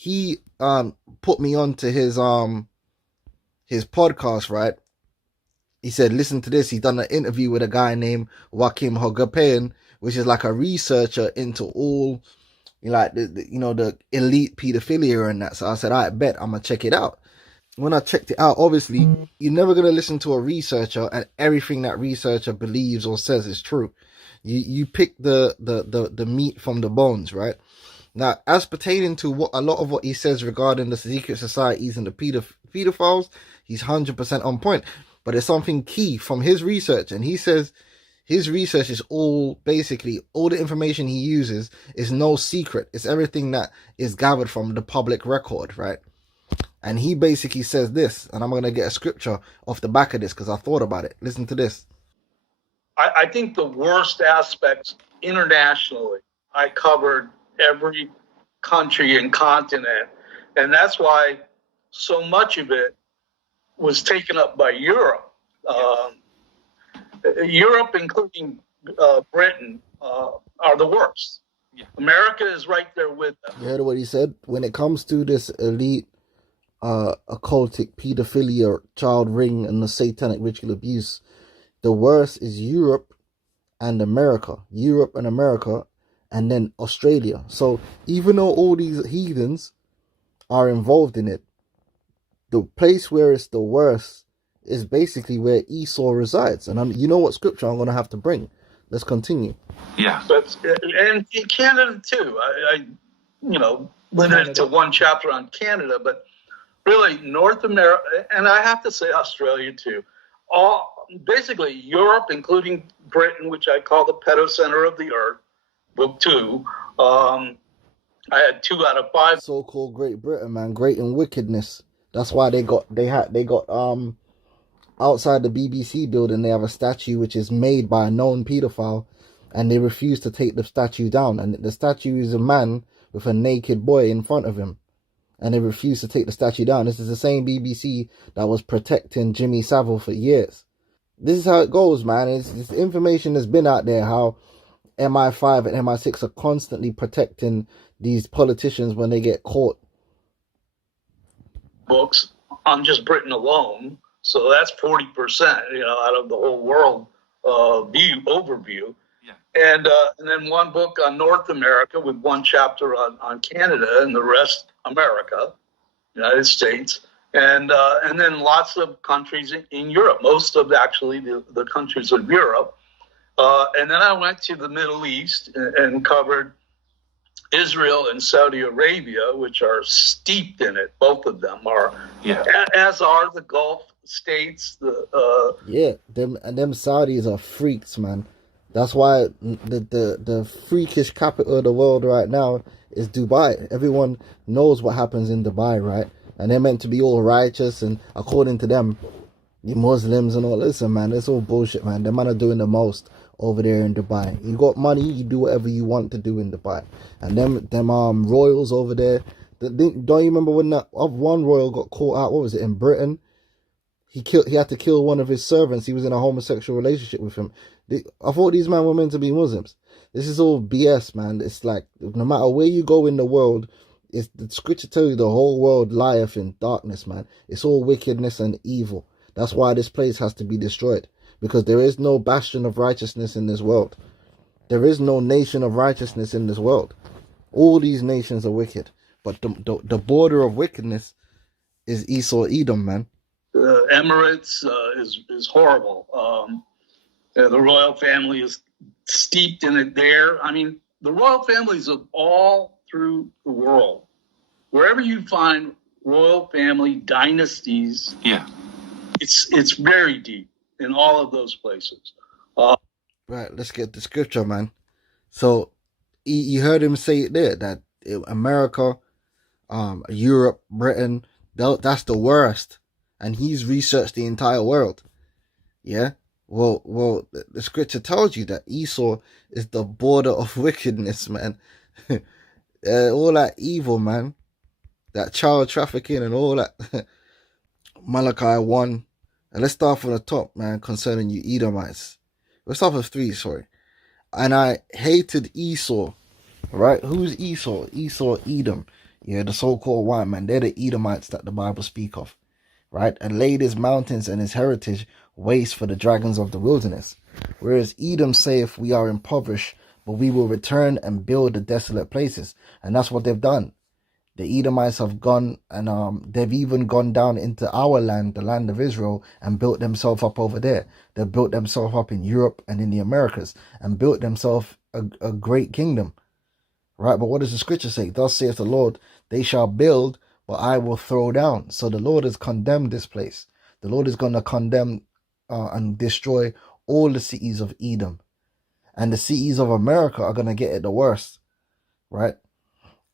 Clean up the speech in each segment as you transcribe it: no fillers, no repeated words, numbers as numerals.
he put me on to his podcast, right? He said, listen to this. He done an interview with a guy named Joachim Hogapian, which is like a researcher into all like the elite pedophilia and that. So I said, I bet I'm gonna check it out. When I checked it out, obviously you're never gonna listen to a researcher and everything that researcher believes or says is true. You pick the meat from the bones, right? Now, as pertaining to what a lot of what he says regarding the secret societies and the pedophiles, he's 100% on point. But there's something key from his research, and he says his research is all basically all the information he uses is no secret. It's everything that is gathered from the public record, right? And he basically says this, and I'm going to get a scripture off the back of this because I thought about it. Listen to this. I think the worst aspects internationally, I covered every country and continent. And that's why so much of it was taken up by Europe. Europe, including Britain, are the worst. Yeah. America is right there with them. You heard what he said? When it comes to this elite occultic pedophilia, child ring, and the satanic ritual abuse, the worst is Europe and America. Europe and America, and then Australia. So even though all these heathens are involved in it, the place where it's the worst is basically where Esau resides. And you know what scripture I'm going to have to bring. Let's continue. Yeah. And in Canada too. I limited it to one chapter on Canada, but really North America, and I have to say Australia too. Basically Europe, including Britain, which I call the pedocenter of the earth, book 2. I had 2 out of 5. So-called Great Britain, man, great in wickedness. That's why they got outside the BBC building, they have a statue which is made by a known paedophile, and they refuse to take the statue down. And the statue is a man with a naked boy in front of him, and they refuse to take the statue down. This is the same BBC that was protecting Jimmy Savile for years. This is how it goes, man. It's information that's been out there, how MI5 and MI6 are constantly protecting these politicians when they get caught. Books on just Britain alone, so that's 40%, out of the whole world overview. Yeah. And then one book on North America with one chapter on Canada, and the rest America, United States, and then lots of countries in Europe. Most of actually the countries of Europe. And then I went to the Middle East and covered Israel and Saudi Arabia, which are steeped in it. Both of them are, as are the Gulf states. Them Saudis are freaks, man. That's why the freakish capital of the world right now is Dubai. Everyone knows what happens in Dubai, right? And they're meant to be all righteous, and according to them, the Muslims and all. Listen, man, it's all bullshit, man. The man are doing the most over there in Dubai. You got money, you do whatever you want to do in Dubai. And them royals over there. Don't you remember when that one royal got caught out? What was it, in Britain? He had to kill one of his servants. He was in a homosexual relationship with him. I thought these men were meant to be Muslims. This is all BS, man. It's like no matter where you go in the world, it's the scripture tells you the whole world lieth in darkness, man. It's all wickedness and evil. That's why this place has to be destroyed. Because there is no bastion of righteousness in this world. There is no nation of righteousness in this world. All these nations are wicked. But the border of wickedness is Esau, Edom, man. The Emirates is horrible. The royal family is steeped in it there. I mean, the royal families of all through the world. Wherever you find royal family dynasties, it's very deep in all of those places. Right, let's get the scripture, man. So you heard him say it there, that America, Europe, Britain, that's the worst. And he's researched the entire world. Yeah? Well, the scripture tells you that Esau is the border of wickedness, man. All that evil, man. That child trafficking and all that. Malachi 1. And let's start from the top, man, concerning you Edomites. Let's start with 3, sorry. And I hated Esau. Right? Who's Esau? Esau, Edom. Yeah, the so-called white man, they're the Edomites that the Bible speak of, right? And laid his mountains and his heritage waste for the dragons of the wilderness. Whereas Edom saith, we are impoverished, but we will return and build the desolate places. And that's what they've done. The Edomites have gone and they've even gone down into our land, the land of Israel, and built themselves up over there. They've built themselves up in Europe and in the Americas and built themselves a great kingdom. Right, but what does the scripture say? Thus saith the Lord, they shall build, but I will throw down. So the Lord has condemned this place. The Lord is going to condemn and destroy all the cities of Edom. And the cities of America are going to get it the worst. Right?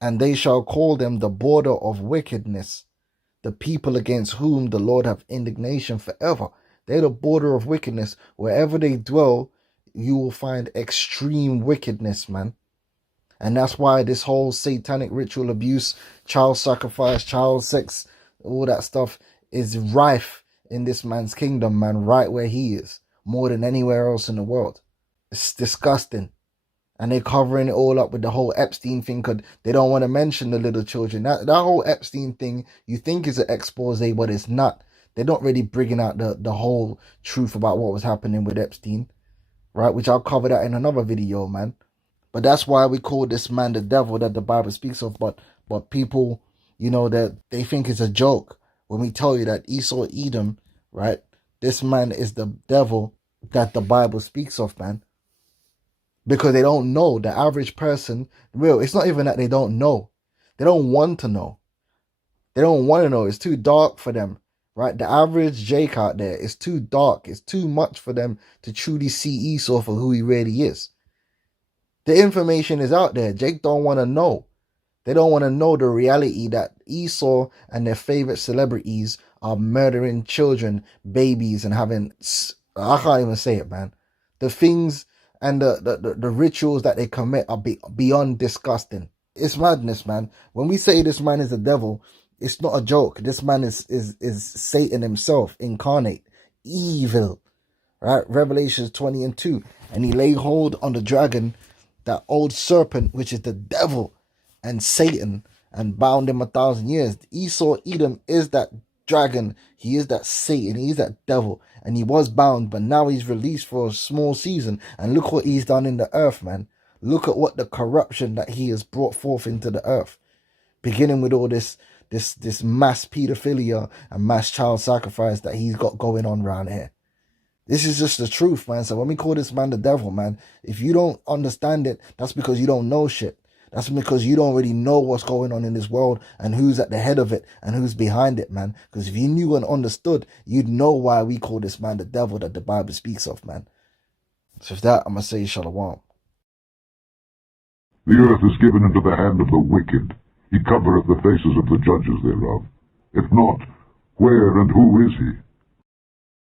And they shall call them the border of wickedness, the people against whom the Lord have indignation forever. They're the border of wickedness. Wherever they dwell, you will find extreme wickedness, man. And that's why this whole satanic ritual abuse, child sacrifice, child sex, all that stuff is rife in this man's kingdom, man, right where he is, more than anywhere else in the world. It's disgusting. And they're covering it all up with the whole Epstein thing because they don't want to mention the little children. That whole Epstein thing, you think is an expose, but it's not. They're not really bringing out the whole truth about what was happening with Epstein, right? Which I'll cover that in another video, man. But that's why we call this man the devil that the Bible speaks of. But people, you know, that they think it's a joke when we tell you that Esau, Edom, right? This man is the devil that the Bible speaks of, man. Because they don't know. The average person, it's not even that they don't know. They don't want to know. They don't want to know. It's too dark for them, right? The average Jake out there is too dark. It's too much for them to truly see Esau for who he really is. The information is out there. Jake don't want to know. They don't want to know the reality that Esau and their favorite celebrities are murdering children, babies, and having... I can't even say it, man. The things and the rituals that they commit are beyond disgusting. It's madness, man. When we say this man is a devil, it's not a joke. This man is Satan himself, incarnate, evil. Right? Revelation 20:2. And he laid hold on the dragon, that old serpent, which is the devil and Satan, and bound him 1,000 years. Esau, Edom is that dragon. He is that Satan. He is that devil. And he was bound, but now he's released for a small season. And look what he's done in the earth, man. Look at what the corruption that he has brought forth into the earth. Beginning with all this mass pedophilia and mass child sacrifice that he's got going on around here. This is just the truth, man. So when we call this man the devil, man, if you don't understand it, that's because you don't know shit. That's because you don't really know what's going on in this world and who's at the head of it and who's behind it, man. Because if you knew and understood, you'd know why we call this man the devil that the Bible speaks of, man. So with that, I'm going to say shalom. The earth is given into the hand of the wicked. He covereth the faces of the judges thereof. If not, where and who is he?